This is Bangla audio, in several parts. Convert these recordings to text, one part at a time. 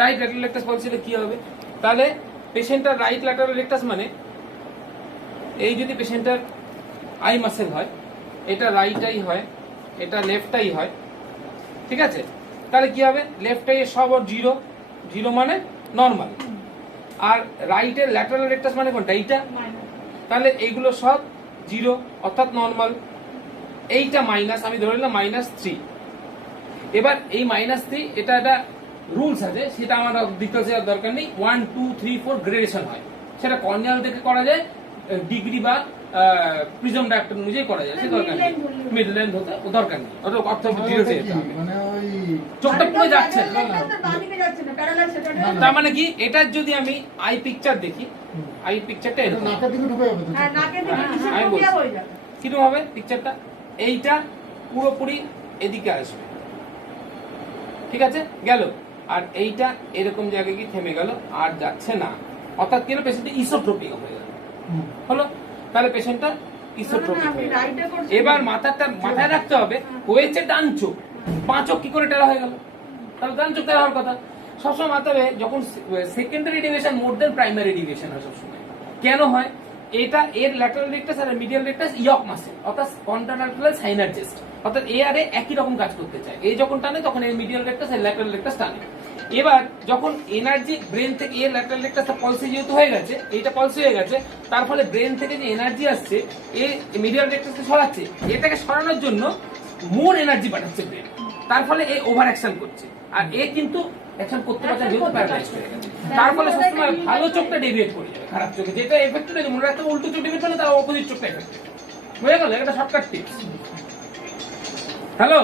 রাইট ল্যাটারাল রেকটাস পালসি হলে কি হবে? তাহলে পেশেন্টটার রাইট ল্যাটারাল রেকটাস মানে এই যদি পেশেন্টটার আই মাসেল হয়, এটা রাইট আই হয়, এটা লেফট আই হয়, ঠিক আছে? তাহলে কি হবে? লেফট আই এর সব ওর জিরো, জিরো মানে নর্মাল, আর রাইটের ল্যাটারাল রেকটাস মানে কোনটা? এইটা। তাহলে এইগুলো সব জিরো অর্থাৎ নর্মাল, এইটা মাইনাস, আমি ধরে নিলাম -3। এবার এই -3 এটা একটা রুলস আছে, সেটা আমার ডিটেলস এর দরকার নেই। 1 2 3 4 গ্রেডেশন হয়, সেটা কর্নিয়াল থেকে করা যায়, ডিগ্রি বা প্রিজম ডায়াপ্টার অনুযায়ী করা যায়, সে দরকার নেই। মিড লেন্থ হতে দরকার নেই, ওটা অর্থ ডিটেলস এ যেতে হবে। মানে ওই চোখটা পুরো যাচ্ছে না, তার মানে কি? এটার যদি আমি আই পিকচার দেখি, আই পিকচারটা এরকম নাকের দিকে ঢুকে যাবে তো। হ্যাঁ, নাকের দিকে আমি কিসের বলছি। প্রক্রিয়া হয়ে যাবে? কিরকম হবে পিকচারটা? এইটা পুরোপুরি এদিকে আসবে, ঠিক আছে, গেল। আর এইটা এরকম জায়গায় গিয়ে থেমে গেল, আর যাচ্ছে না, অর্থাৎ কি হলো? পেশেন্টটা ইসোট্রপিক হয়ে গেল, হলো? তাহলে পেশেন্টটা ইসোট্রপিক হয়ে গেল। এবার মাথায় রাখতে হবে, হয়েছে ডান চোখ, বাঁ চোখ কি করে টেরা হয়ে গেল? তাহলে ডান চোখ টেরা হওয়ার কথা। সবসময় মাথায় হবে যখন secondary deviation more than primary deviation হয় সবসময়। কেন হয়? এটা এর ল্যাটারাল রেকটাস আর মিডিয়াল রেকটাস ইয়ক মাসেল, অর্থাৎ কন্ট্রাল্যাটারাল সাইনারজেস্ট, অর্থাৎ এ আর এ একই রকম কাজ করতে চায়। এই যখন টানে তখন এর মিডিয়াল রেকটাস আর ল্যাটারাল রেকটাস টানে। এবার যখন এনার্জি ব্রেন থেকে এর ল্যাটারাল রেকটাসটা পলসে যেহেতু হয়ে গেছে, এইটা পলসে হয়ে গেছে, তার ফলে ব্রেন থেকে যে এনার্জি আসছে এ মিডিয়াল রেকটাসকে সরাচ্ছে, এটাকে সরানোর জন্য মোর এনার্জি পাঠাচ্ছে ব্রেন, তার ফলে এ ওভার অ্যাকশন করছে। আর এ কিন্তু অ্যাকশন করতে পারছে না, যেহেতু প্যারালাইজড হয়ে গেছে। তার ফলে সবসময় ভালো চোখটা ডেভিয়েট করে যাবে খারাপ চোখে, যেটা এফেক্টেড হয়েছে। মনে রাখতে হবে, উল্টো চোখ ডেভিয়েট হলে তার অপোজিট চোখটা এফেক্টেড হয়ে গেল। এটা শর্টকাট টিপস। হ্যালো,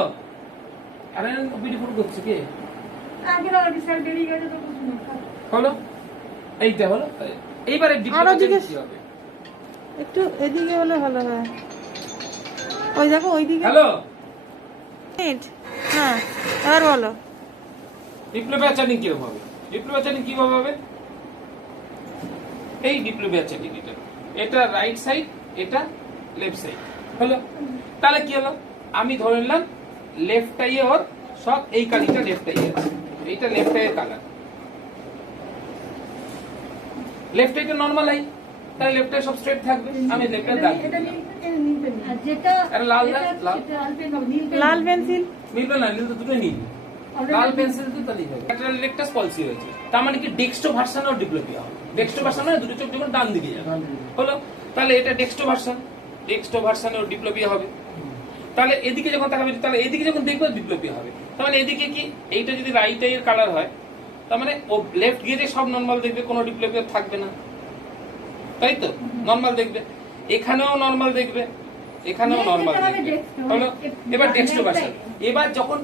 আরে ভিডিও ফোন করছে কে? হলো, এইটা হলো। এইবারে ডিটেইলস কি হবে? একটু এদিকে হলে ভালো হয়। ওই দেখো ওইদিকে। হ্যালো, হ্যাঁ, এবার বলো। ডিপ্লোপিয়া চ্যানিং কিরকম হবে? ডিপ্লোপিয়া চ্যানিং কিভাবে হবে? এই ডিপ্লোপিয়া চ্যানিং এটা রাইট সাইড, এটা লেফট সাইড, হলো? তাহলে কি হলো? আমি ধরে নিলাম লেফট আই ওর সব এই কালিটা লেফট আই এর, এইটা লেফট আই এর কালার, লেফট আইটা নরমাল আই, তাহলে লেফট আই সব স্ট্রেট থাকবে। আমি লেফট আই দাগ লাল লাল পেন্সিল মিলবে না, নীল তো দুটো নীল, লাল পেন্সিল দিয়ে তাহলেই হবে। ল্যাটারাল রেকটাস পলসি হয়েছে, তার মানে কি ডেক্সটো ভার্সনও ডিপ্লোপিয়া হবে। ডেক্সটো ভার্সন মানে দুটো চোখ যখন ডান দিকে যাবে, হলো? তাহলে এটা ডেক্সটো ভার্সনেও ডিপ্লোপিয়া হবে। তাহলে এদিকে যখন তাকাবে, তাহলে এদিকে যখন দেখবে ডিপ্লোপিয়া হবে। তার মানে এদিকে কি, এইটা যদি রাইট আই এর কালার হয়, তার মানে ও লেফট গিয়ে সব নরমাল দেখবে, কোনো ডিপ্লোপিয়া থাকবে না, তাই তো? নরমাল দেখবে, এখানেও নরমাল দেখবে, এখানেও নরমাল দেখবে, হলো? এবার ডেক্সটো ভার্সন। এবার যখন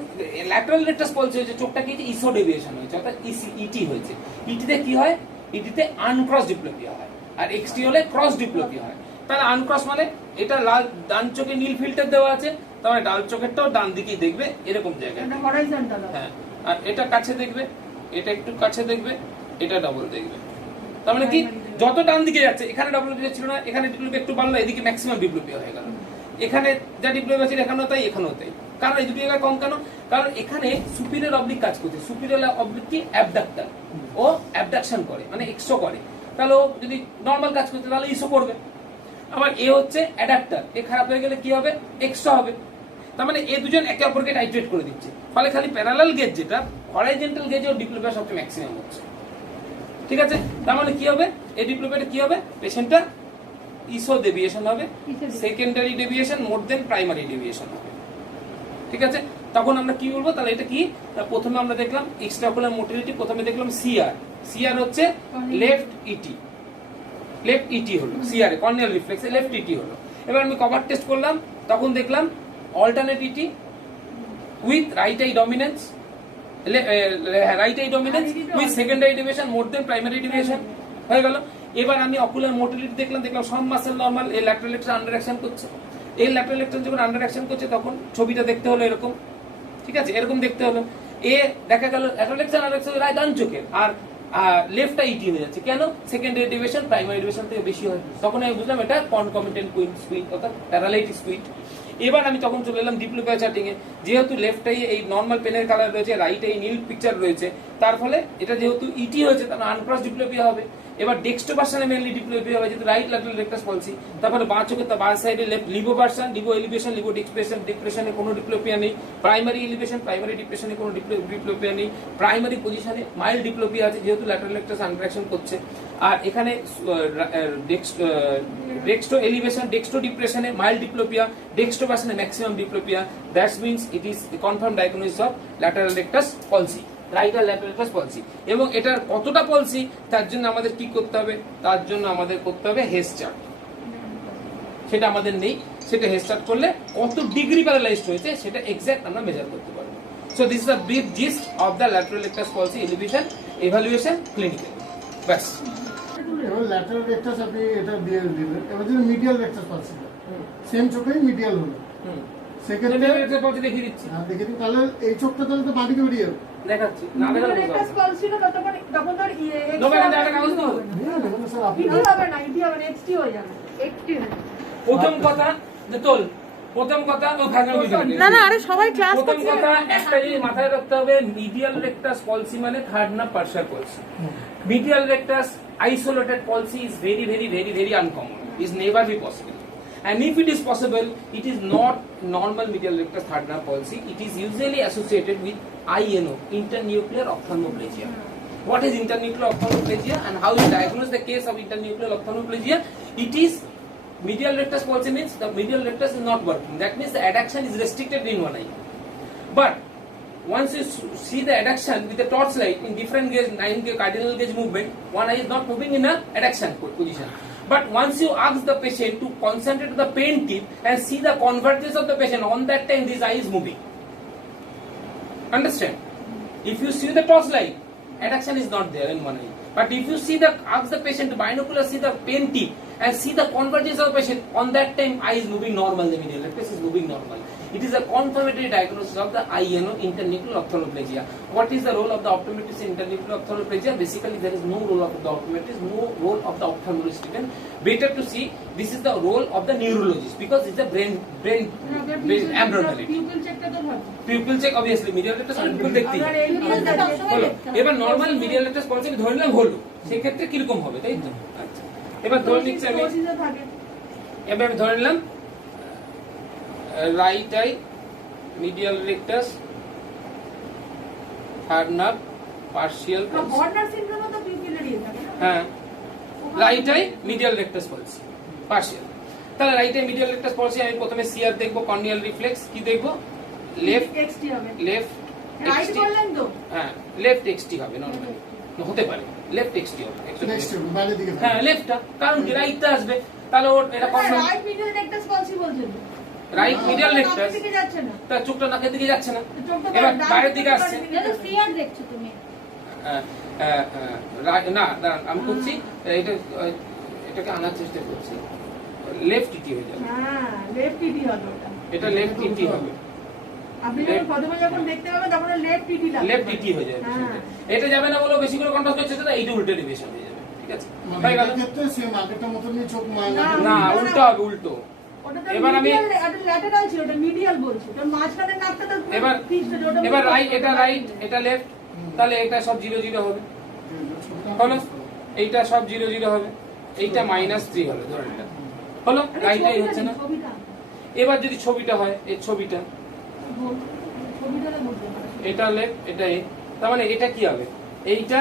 ল্যাটারাল রেকটাস পলসি হয়েছে, চোখটা কি ইসো ডেভিয়েশন হয়েছে, অর্থাৎ ইটি হয়েছে। ইটিতে কি হয়? ইটিতে আনক্রস ডিপ্লোপিয়া হয়, আর এক্সটি হলে ক্রস ডিপ্লোপিয়া হয়। তাহলে আনক্রস মানে এটা লাল, ডান চোখে নীল ফিল্টার দেওয়া আছে, তার মানে ডান চোখেরটাও ডান দিকেই দেখবে, এরকম জায়গায়। হ্যাঁ, আর এটা কাছে দেখবে, এটা একটু কাছে দেখবে, এটা ডবল দেখবে। তার মানে কি, যত ডান দিকে যাচ্ছে, এখানে ডিপ্লোপিয়া ছিল না, এখানে ডিপ্লোপিয়া একটু বাড়লো, এদিকে ম্যাক্সিমাম ডিপ্লোপিয়া হয়ে গেল। এখানে যা ডিপ্লোপিয়া ছিল এখানেও তাই, এখানেও তাই। কারণ এই দুটো জায়গায় কম কেন? কারণ এখানে সুপিরিয়র অবলিক কাজ করছে। সুপিরিয়র অবলিক কি? অ্যাবডাক্টর, ও অ্যাবডাকশন করে, মানে এক্সো করে। তাহলে ও যদি নর্মাল কাজ করতে, তাহলে ইসো করবে। আবার এ হচ্ছে অ্যাডাপ্টার, এ খারাপ হয়ে গেলে কি হবে? এক্সট্রা হবে। তার মানে এ দুজন একে অপরকে টাইট্রেট করে দিচ্ছে, ফলে খালি প্যারালাল গেজ যেটা, হরাইজন্টাল গেজে ওর ডিপ্লোপিয়া সবচেয়ে ম্যাক্সিমাম হচ্ছে, ঠিক আছে? তার মানে কি হবে? এই ডিপ্লোপিয়াটা কি হবে? পেশেন্টটা ইসো ডেভিয়েশন হবে, secondary deviation more than primary deviation হবে, ঠিক আছে? তখন আমরা কি বলবো? তাহলে এটা কি? প্রথমে আমরা দেখলাম এক্সট্রাকুলার মোটিলিটি, প্রথমে দেখলাম সিআর। সিআর হচ্ছে লেফট ইটি, লেফট ইটি হলো সিআর, কর্নিয়াল রিফ্লেক্সে লেফট ইটি হলো। এবার আমি কভার টেস্ট করলাম, তখন দেখলাম alternate ET with right eye dominance, right eye dominance with secondary deviation more than primary deviation হয়ে গেল। এবার আমি অকুলার মোটিলিটি দেখলাম, সব মাসেল নরমাল, এই ল্যাটারাল রেকটাস আন্ডার অ্যাকশন করছে। এই ল্যাটারাল রেকটাস যখন আন্ডার অ্যাকশন করছে, তখন ছবিটা দেখতে হলো এরকম, ঠিক আছে? এরকম দেখতে হলো। এ দেখা গেল lateral rectus under action right ডান চোখের, আর লেফট আই ইটি হয়ে যাচ্ছে। কেন? সেকেন্ডারি ডেভিয়েশন প্রাইমারি ডেভিয়েশন থেকে বেশি হয়। তখন আমি বুঝলাম এটা কনকমিটেন্ট কুইন স্কুইট, অর্থাৎ প্যারালাইটিক স্কুইট। এবার আমি তখন চলে এলাম ডিপ্লোপিয়া চার্টিং এ। যেহেতু লেফটে এই নর্মাল পেনের কালার রয়েছে, রাইটে এই নীল পিকচার রয়েছে, তার ফলে এটা যেহেতু ইটি হয়েছে তার আনক্রস ডিপ্লোপিয়া হবে। এবার ডেক্সটো ভার্সনে মেইনলি ডিপ্লোপিয়া হবে, যেহেতু রাইট ল্যাটারাল রেকটাস পলসি। তারপরে বাঁ চোখে বাঁ সাইডে left Livo version, Livo elevation, Livo ডিপ্রেশনে কোনো ডিপ্লোপিয়া নেই। প্রাইমারি এলিভেশন, প্রাইমারি ডিপ্রেশনে কোনো ডিপ্লোপিয়া নেই। প্রাইমারি পজিশনে মাইল্ড ডিপ্লোপিয়া আছে, যেহেতু ল্যাটারাল রেকটাস আনট্রাকশন করছে। আর এখানে ডেক্সটো এলিভেশন, ডেক্সটো ডিপ্রেশনে মাইল্ড ডিপ্লোপিয়া, ডেক্সটো ভার্সনে maximum diplopia. That means it is confirm diagnosis of lateral rectus palsy, right আর ল্যাটারাল রেকটাস পলসি। এবং এটার কতটা পলসি তার জন্য আমাদের কি করতে হবে? তার জন্য আমাদের করতে হবে হেস চার্ট। সেটা আমাদের নেই, সেটা হেস চার্ট করলে কত ডিগ্রি প্যারালাইজড হয়েছে সেটা এক্সাক্ট আমরা মেজার করতে পারবো। So this is the brief gist of the lateral rectus পলসি elevation evaluation clinical. ব্যাস। এবার ল্যাটারাল রেকটাস আপনি এটা দিয়ে দিলেন, এবার যদি মিডিয়াল রেকটাস পাচ্ছি সেম চোখেই মিডিয়াল হলো, সেক্ষেত্রে দেখিয়ে দিচ্ছি। দেখে দিন, তাহলে এই চোখটা তাহলে তো বাঁদিকে বেরিয়ে যাবে। দেখাচ্ছি না, রেকটাস পলসি না তখন তোর স্যার আপনি ইটি হবে না, ইটি হবে না, এক্সটি হয়ে যাবে, এক্সটি হবে। প্রথম কথা যে তোল, প্রথম কথা ও না না, আরে সবাই ক্লাস প্রথম করছে। কথা একটা জিনিস মাথায় রাখতে হবে, মিডিয়াল রেকটাস পলসি মানে থার্ড না পার্শ্ব পলসি। Medial rectus isolated palsy is very uncommon. It is never be possible. And if it is possible, it is not normal medial rectus third nerve palsy. It is usually associated with INO, internuclear ophthalmoplegia. What is internuclear ophthalmoplegia and how you diagnose the case of internuclear ophthalmoplegia? It is medial rectus palsy means the medial rectus is not working. That means the adduction is restricted in one eye. But once you see the adduction with the torchlight in different gauge, 9 gauge, cardinal gauge movement, one eye is not moving in a adduction position. But once you ask the patient to concentrate on the pen tip and see the convergence of the patient, on that time this eye is moving. Understand? If you see the torchlight, adduction is not there in one eye. But if you see ask the patient to binocular see the pen tip and see the convergence of the patient, on that time eye is moving normal, the medial rectus is moving normal. It is a confirmatory diagnosis of the INO, internuclear ophthalmoplegia. What is the role of the optometrist in internuclear ophthalmoplegia? Basically, there is no role of the optometrist, no role of the ophthalmologist. Better to see this is the role of the neurologist because it's the brain abnormality. Pupil check obviously medial rectus pupil দেখতেই হলো। এবার নরমাল মিডিয়াল rectus পলসি ধরে নিলাম হলো, সেক্ষেত্রে কিরকম হবে তাই তো? আচ্ছা, এবার ধরে নিচ্ছি আমি, এবার আমি ধরে নিলাম right eye medial rectus third nerve partial Horner সিনড্রোমে তো পিউপিলারি থাকে না? হ্যাঁ, right eye medial rectus palsy partial. তাহলে right eye medial rectus palsy আমি প্রথমে সিআর দেখবো, কর্নিয়াল রিফ্লেক্স কি দেখবো, লেফট এক্সটি হবে, লেফট রাইট বললেন তো? হ্যাঁ, লেফট এক্সটি হবে নরমালি, হতে পারে লেফট এক্সটি হবে, নেক্সট বাইরের দিকে হ্যাঁ লেফটটা, কারণ কি রাইটটা আসবে, তাহলে ওর এটা কনফার্ম রাইট মিডিয়াল রেকটাস পলসি বলছেন তো? রাইট মিডিয়াল রেকটাস দিকে যাচ্ছে না, তার চোখটা নাকের দিকে যাচ্ছে না, চোখটা এবার বাইরের দিকে আসছে। এটা সিআর দেখছো তুমি? না দাঁড়ান আমি করছি, এটাকে আনার চেষ্টা করছি, লেফট ইটি হয়ে যাবে। হ্যাঁ, লেফট ইটি হবে ওটা, এটা লেফট ইটি হবে, আপনি প্রথমে যখন দেখতে পাবেন তখন লেফট ইটি লাগবে, লেফট ইটি হয়ে যাবে। হ্যাঁ। এটা যাবে না বলে বেশি করে কন্ট্রাস্ট হচ্ছে, তো এইটা উল্টো ডিভিশন হয়ে যাবে। ঠিক আছে, মানে হয়ে গেল। এই ক্ষেত্রে সেম আগেরটা মতনই চোখ না, উল্টো হবে, উল্টো। এবার আমি ল্যাটারাল ছিল, ওটা মিডিয়াল বলছি, তো মাঝখানে নাকটা তো এবার রাইট, এটা রাইট, এটা লেফট, তাহলে এটা সব 0 0 হবে, হলো এইটা সব 0 0 হবে, এইটা -3 হলো, ধরে নিলাম হলো, রাইটাই হচ্ছে না। এবার যদি ছবিটা হয়, এই ছবিটা এটা লেফট, এটা এ, তার মানে এটা কি হবে, এইটা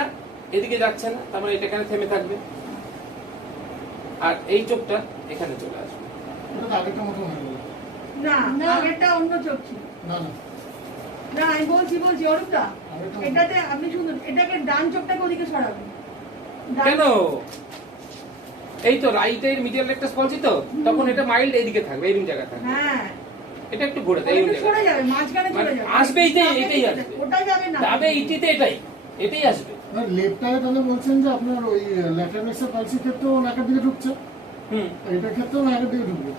এদিকে যাচ্ছে না, তার মানে এটা এখানে থেমে থাকবে, আর এই চোখটা এখানে চলে আসবে। এটা তো আগেরটা মতন হয়ে গেল। না, আগেরটা অন্য চোখ ছিল। না না না, আমি বলছি অরূপদা, এটাতে আপনি শুনুন, এটাকে ডান চোখটাকে ওদিকে সরাবেন। কেন? এই তো রাইট এর মিডিয়াল রেকটাস পলসি, তো তখন এটা মাইল্ড এইদিকে থাকবে, এইরকম জায়গা থাকবে। হ্যাঁ, এটা একটু ঘুরে দেয়, এই ওটা সরে জায়গা যাবে, মাঝখানে চলে যাবে, আসবে, এটাই আসবে, ওটা যাবে না, যাবে ইটিতে, এটাই আসবে। লেফট আই তাহলে বলছেন যে আপনার ওই ল্যাটারাল রেকটাস পালসির ক্ষেত্রেও নাকের দিকে ঢুকছে, এটার ক্ষেত্রেও নাকের দিকে ঢুকবে।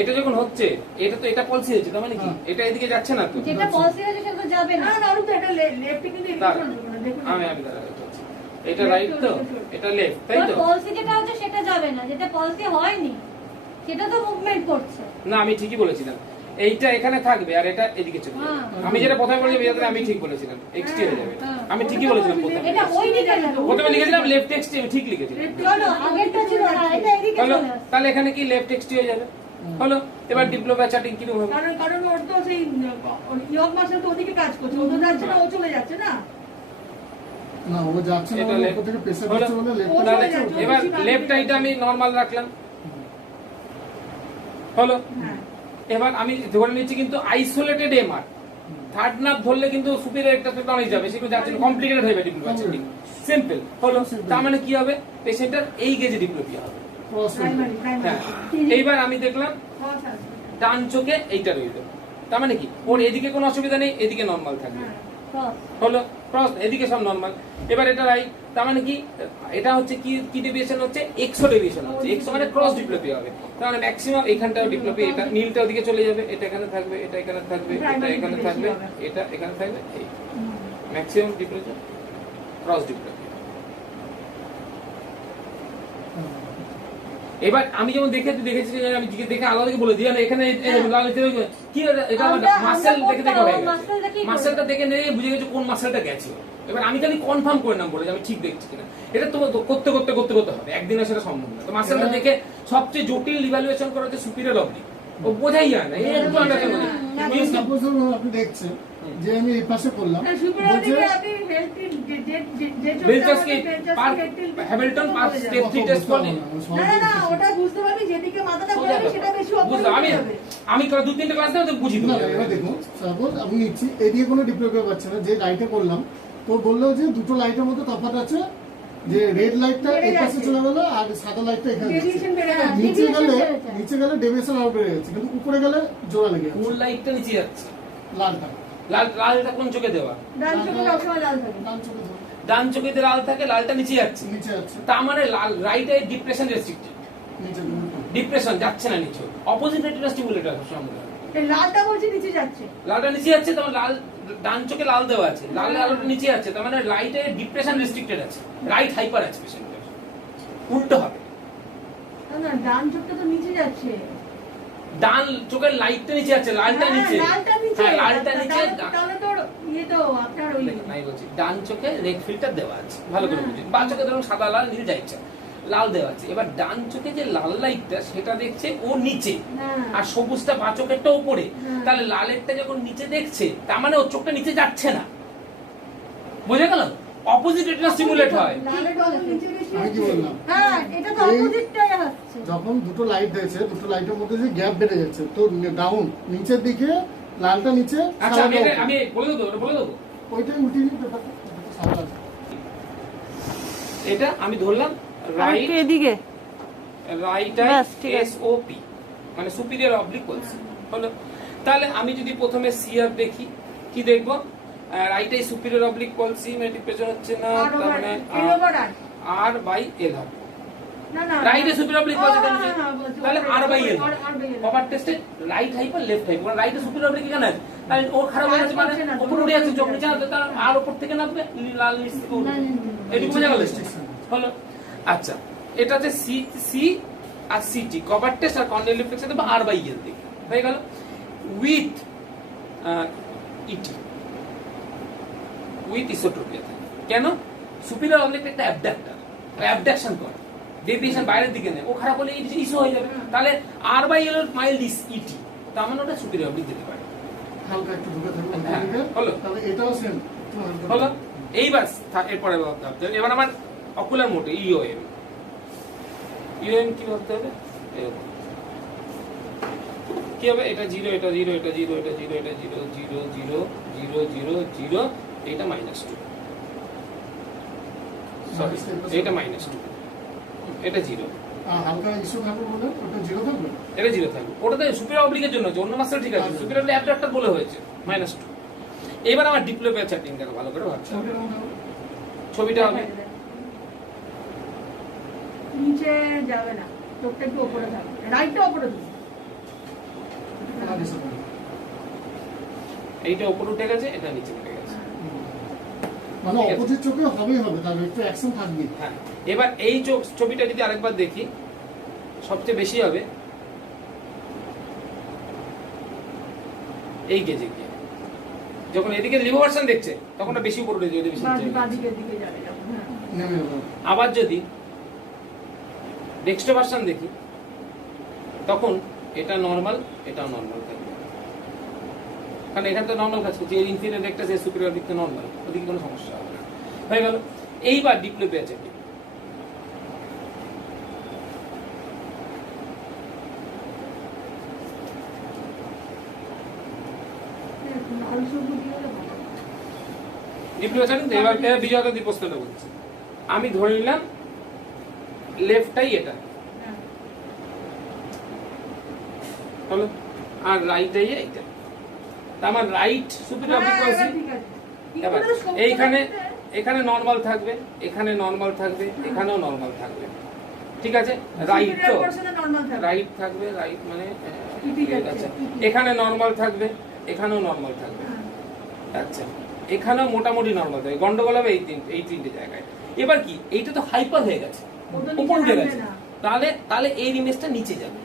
এটা যখন হচ্ছে, এটা তো এটা পলসি হচ্ছে, তার মানে কি এটা এদিকে যাচ্ছে না তো, যেটা পলসি হচ্ছে সেটা যাবে না। না না, অরূপদা, এটা লেফট কিন্তু এদিকে চলে যাবে না, দেখুন। আমি দাঁড়াতে চাচ্ছি, এটা রাইট তো, এটা লেফট, তাই তো? পলসি যেটা হচ্ছে সেটা যাবে না, যেটা পলসি হয়নি সেটা তো মুভমেন্ট করছে। না আমি ঠিকই বলেছিলাম, এইটা এখানে থাকবে আর এটা এদিকে চলে যাবে। হ্যাঁ। আমি যেটা প্রথমে বলেছি আমি ঠিক বলেছিলাম, এক্সটি হয়ে যাবে। হ্যাঁ। আমি ঠিকই বলেছিলাম প্রথমে। এটা ওই দিকে যাবে। প্রথমে লিখেছিলাম লেফট এক্সটি, আমি ঠিক লিখেছিলাম। চলো আগেরটা ছিল না, এটা এদিকে হলো, চলে আসছে। তাহলে এখানে কি লেফট এক্সটি হয়ে যাবে। হলো, এবার ডিপ্লোমা চ্যাটিং কি হবে? কারণ ওর তো সেই ইয়ক মাসে তো ওদিকে কাজ করছে, ও তো যাচ্ছে না, ও চলে যাচ্ছে না। না ও যাচ্ছে না, এটা ওর left। উপর থেকে প্রেসার হলো, দিচ্ছে বলে লেফট ও তাহলে চলে যাচ্ছে, এবার বেশি লেফট বাড়বে। আইটা আমি নরমাল রাখলাম। হলো, হ্যাঁ। এবার আমি ধরে নিচ্ছি কিন্তু আইসোলেটেড এমআর, থার্ড নার্ভ ধরলে কিন্তু সুপিরিয়র একটা তো অনেক যাবে, সেগুলো যাচ্ছে কমপ্লিকেটেড হয়ে যাবে। সিম্পল হলো, তার মানে কি হবে, পেশেন্টের এই গেজে ডিপ্লোপিয়া হবে। ক্রস প্রাইমারি হ্যাঁ, প্রাইমারি এইবার আমি দেখলাম ডান চোখে এইটা রইল, তার মানে কি ওর এদিকে কোনো অসুবিধা নেই, এদিকে নরমাল থাকবে। ক্রস। হলো, ক্রস, এদিকে সব নরমাল। এবার এটা রাইট, তার মানে কি এটা হচ্ছে কি কি ডেভিয়েশন হচ্ছে, এক্সো ডেভিয়েশন হচ্ছে। এক্সো মানে ক্রস ডিপ্লোপিয়া হবে, তার মানে ম্যাক্সিমাম এখানটাও ডিপ্লোপিয়া, এটা নীলটা ওদিকে চলে যাবে, এটা এখানে থাকবে, এটা এখানে থাকবে, এটা এখানে থাকবে, এটা এখানে থাকবে, এই ম্যাক্সিমাম ডিপ্লোপিয়া, ক্রস ডিপ্লোপিয়া। এবার আমি যেমন দেখেছি যে আমি দেখে আলাদা বলে দিই, এখানে লাল কি এটা মাসেল দেখে দেখে হয়ে গেছে, মাসেলটা দেখে নিয়ে বুঝে গেছে কোন মাসেলটা গেছে। এবার আমি খালি কনফার্ম করে নাম বলে যে আমি ঠিক দেখছি কিনা। এটা তো করতে করতে করতে করতে হবে, একদিনে সেটা সম্ভব না। তো মাসেলটা দেখে সবচেয়ে জটিল ইভ্যালুয়েশন করা হচ্ছে সুপিরিয়র অবলিক, ও বোঝাই যায় না। এই একটু সাপোজ আপনি দেখছেন যে আমি এই পাশে করলাম, বলছে হ্যামিল্টন পাস স্টেপ 3 টেস্ট করলে ওটা বুঝতে পারবি, যেদিকে মাথাটা ঘোরাবে সেটা বেশি বুঝলাম। অপরিচিত হবে। আমি 2-3টা ক্লাস দেব তো বুঝি না এবার দেখুন, সাপোজ আমি নিচ্ছি এদিকে কোনো ডিপ্লোপিয়া পাচ্ছে না, যে লাইটে করলাম তো বললো যে দুটো লাইটের মধ্যে তফাৎ আছে, যে রেড লাইটটা এই পাশে চলে গেল আর সাদা লাইটটা এখানে যাচ্ছে। Deviation বেড়ে হ্যাঁ, যাচ্ছে। নিচে গেলে ডেভিয়েশন আরো বেড়ে যাচ্ছে, কিন্তু উপরে গেলে জোড়া লেগে যাচ্ছে। কোন লাইটটা নিচে যাচ্ছে, লালটা লালটা কোন চোখে দেওয়া, ডান চোখে সবসময় লাল থাকে। ডান চোখে ধরুন, ডান চোখে লাল থাকে, লালটা নিচে যাচ্ছে, নিচে যাচ্ছে, তার মানে রাইট আই ডিপ্রেশন রেস্ট্রিক্টেড, নিচে ধরুন। ডিপ্রেশন যাচ্ছে না নিচে, অপোজিট রেটিনা স্টিমুলেটর সবসময়। এই লালটা বলছে নিচে যাচ্ছে। লালটা নিচে যাচ্ছে, তখন লাল ডান চোখে লাল দেওয়া আছে, লাল আলোটা নিচে যাচ্ছে, তার মানে রাইট আই ডিপ্রেশন রেস্ট্রিক্টেড আছে, রাইট হাইপার আছে পেশেন্টের। উল্টো হবে, না ডান চোখটা তো নিচে যাচ্ছে। ডান চোখের লাইটটা নিচে যাচ্ছে, লালটা হ্যাঁ, নিচে, লালটা নিচে। হ্যাঁ লালটা নিচে। তাহলে তোর ইয়ে তো আপনার ওই দেখুন, আমি বলছি ডান চোখে রেড ফিল্টার দেওয়া আছে, ভালো করে হ্যাঁ। বুঝুন। বাম চোখে ধরুন সাদা লাল নীল যা ইচ্ছা, লাল দেওয়া আছে। এবার ডান চোখে যে লাল লাইটটা সেটা দেখছে ও নিচে, হ্যাঁ। আর সবুজটা বাঁ চোখেরটা উপরে। হ্যাঁ। তাহলে লালেরটা যখন নিচে দেখছে, তার মানে ওর চোখটা নিচে যাচ্ছে না, বুঝে গেল? অপোজিট রেটিনা স্টিমুলেট হয়। লালের বদল নিচে বেশি আমি কি হচ্ছে। বললাম, হ্যাঁ, এটা তো অপোজিটটাই হচ্ছে। যখন দুটো লাইট দিয়েছে দুটো লাইটের মধ্যে যে গ্যাপ বেড়ে যাচ্ছে, তো ডাউন নিচের দিকে লালটা নিচে, আচ্ছা আমি সাদাটা এটা আমি বলে দেবো, এটা বলে দেবো। ওইটাই উঠিয়ে নিন ব্যাপারটা, এটা তো সাদা আছে। এটা আমি ধরলাম রাইট, এদিকে রাইট ব্যাস, ঠিক আছে। এসওপি মানে সুপিরিয়র অবলিক বলছি। হলো, তাহলে আমি যদি প্রথমে সিআর দেখি, কি দেখবো, রাইট আই সুপিরিয়র অবলিক পলসি, মানে ডিপ্রেশন হচ্ছে না, আর তার মানে এল ওভার আর। আর বাই এল হবে। না না রাইট এ সুপিরিয়র অবলিক পলসি, বলছি, তাহলে R by L R by L। Cover টেস্টে রাইট হাইপার লেফট হাইপার, মানে রাইট এ সুপিরিয়র অবলিক এখানে আছে, তাহলে ওর খারাপ হয়ে যাচ্ছে, মানে উপরে উঠে যাচ্ছে, চোখ নিচে নামবে, তার আর উপর থেকে নামবে, লাল নিচ থেকে উঠবে। এইটুকু বোঝা গেল? হলো, আচ্ছা এটা হচ্ছে সি সি আর সিটি, কভার টেস্ট আর কর্নিয়াল রিফ্লেক্স দেবো আর বাই এল দেখে হয়ে গেল। With ET, with esotropia. কেন? সুপিরিয়র অবলিক একটা অ্যাবডাক্টর, অ্যাবডাকশন করে, ডেভিয়েশন বাইরের দিকে নেয়, ও খারাপ হলে ইস্যু হয়ে যাবে। তাহলে আর বাই এল মাইল্ড ইটি, তার মানে ওটা সুপিরিয়র অবলিক দিতে পারে। হালকা একটু ঢুকে থাকবে হ্যাঁ, হলো। তাহলে এটাও সেম হলো, এইবার এরপরে ভাবতে হবে, এবার আমার অকুলার মোটে ইওএম, ইওএম কি ভাবতে হবে, এরকম কি হবে, এটা 0, এটা 0, এটা 0, এটা 0, এটা 0, 0, 0, 0, 0, 0, এটা -2, সরি এটা -2, এটা 0, হালকা ইস্যু থাকবে বলে ওটা জিরো থাকবে। এটা 0 থাকবে। ওটাতে সুপিরিয়র অবলিকের জন্য হচ্ছে, অন্য মাসেল ঠিক আছে, সুপিরিয়র অ্যাবডাক্টর বলে হয়েছে -2। এবার আমার ডিপ্লোপিয়া চ্যাটিং দেখো ভালো করে ভাবতে হবে। ছবিটা কেমন হবে? ছবিটা হবে নিচে যাবে না, চোখটা একটু উপরে থাকবে, রাইটটা উপরে থাকবে। কেমন ডিসপ্লে? এইটা উপরে উঠে গেছে, এটা নিচে উঠে গেছে। মানে ঠিক আছে। অপোজিট চোখে হবেই হবে, তার একটু অ্যাকশন থাকবে। হ্যাঁ, এবার এই ছবিটা যদি আরেকবার দেখি, সবচেয়ে বেশি হবে এই গেজে গিয়ে যখন এদিকে লিভো ভার্সন দেখছে তখন ওটা বেশি উপরে উঠে যাবে, বেশি নিচে যাবে। বাদিকের দিকে যাবে যখন, হ্যাঁ। নেমে গেল। আবার যদি ডেক্সটো ভার্সন দেখি তখন এটা নরমাল, এটাও নরমাল থাকবে, কারণ এখানে তো নরমাল কাজ করছে, এই ইনফিনিয়র রেক্টাস এর সুপিরিয়র দিকটা নরমাল, ওদিকে কোনো সমস্যা হবে না। হয়ে গেল। এইবার ডিপ্লোপিয়া চেক লাল সবুজ দিয়ে হলে ভালো। Diplopia check. এবার বিজয় দি প্রশ্নটা বলছি, আমি ধরে নিলাম লেফটটাই এটা হ্যাঁ। হলো, আর রাইটটাই এইটা, তার মানে রাইট সুপিরিয়র হ্যাঁ, ফ্রিকোয়েন্সি। এবার ঠিক আছে। এবার কিন্তু সবুজ এইখানে একটা- এখানে নরমাল থাকবে, এখানে নরমাল থাকবে, এখানেও নরমাল থাকবে, ঠিক আছে। রাইট তো superior portion এ normal থাকবে। রাইট থাকবে, রাইট মানে পিটি যাচ্ছে, আচ্ছা, পিটি। এখানে নরমাল থাকবে, এখানেও নরমাল থাকবে, হ্যাঁ। আচ্ছা, এখানেও মোটামুটি নরমাল থাকবে, গন্ডগোল হবে এই তিনটে জায়গায়। এবার কি এইটা তো হাইপার হয়ে গেছে, ও তো নিচে উপর উঠে নামবে গেছে, না। তাহলে এই ইমেজটা নিচে যাবে,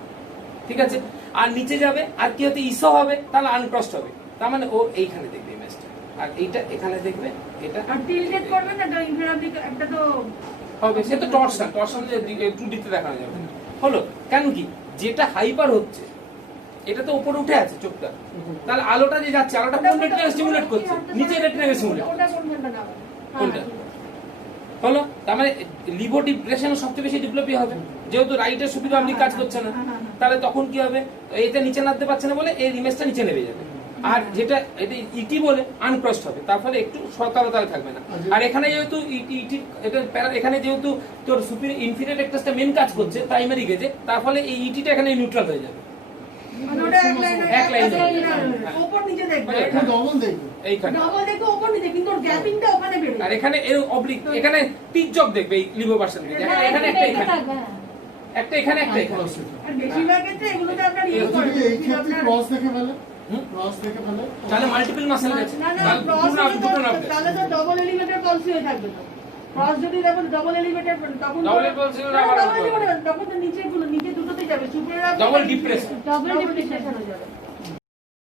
ঠিক আছে। আর নিচে যাবে, আর কি হতে ইসো হবে, তাহলে আনক্রসড হবে, তার মানে ও এইখানে দেখবে ইমেজটা, আর এইটা এখানে দেখবে, এটা আর tilted করবে না তো ইনফিনিটি একটা তো হবে, সে তো টর্শন যে 2D তে দেখানো যাবে না। হলো, কেন কি যেটা হাইপার হচ্ছে এটা তো উপরে উঠে আছে চোখটা, তাহলে আলোটা যে যাচ্ছে, আলোটা কোন রেটিনাকে স্টিমুলেট করছে, নিচে রেটিনাকে স্টিমুলেট ওটা কোনটা না কোনটা? হলো, তার মানে লিভো ডিপ্রেশন সবচেয়ে বেশি ডেভেলপই হবে, যেহেতু রাইটের সুবিধা আপনি কাজ করছে না, তাহলে তখন কি হবে, এটা নিচে নামতে পারছে না বলে এই ইমেজটা নিচে নেমে যাবে, আর যেটা এটা ইটি বলে আনক্রসড হবে, তার ফলে একটু সকালতাল থাকবে না। আর এখানে যেহেতু ইটি এটা এখানে যেহেতু তোর সুপিরিয়র ইনফিনিয়র রেক্টাসটা মেন কাজ করছে প্রাইমারি গেজে, তার ফলে এই ইটিটা এখানে নিউট্রাল হয়ে যাবে, মানে ওটা এক লাইন এক লাইন উপর নিচে দেখবে মানে একটু ডবল দেখবে। এইখানে। ডবল দেখো উপর নিচে, কিন্তু ওর গ্যাপিংটা ওখানে বেড়ে আর যায়। এখানে এর অবলিক, এখানে তির্যক দেখবে এই লিভো ভার্সন থেকে, এখানে একটা এখানে একটা এখানে একটা এখানে। Cross দেখে। আর বেশিরভাগ ক্ষেত্রে এগুলোতে আপনার ইয়ে যদি করে এই ক্ষেত্রে ক্রস দেখে ফেলে, হুম? ক্রস দেখে ফেলে, তাহলে মাল্টিপল মাসেল গেছে, না না তাহলে ক্রস দুটো নামবে। তাহলে তো ডবল এলিভেটর পলসি হয়ে থাকবে তো। ক্রস যদি দেখো ডবল এলিভেটর তখন Double pulse হলে আবার ডবল এলিভেটর তখন তো নিচে দুটোতে যাবে, superior Double depression। Double depression হয়ে যাবে।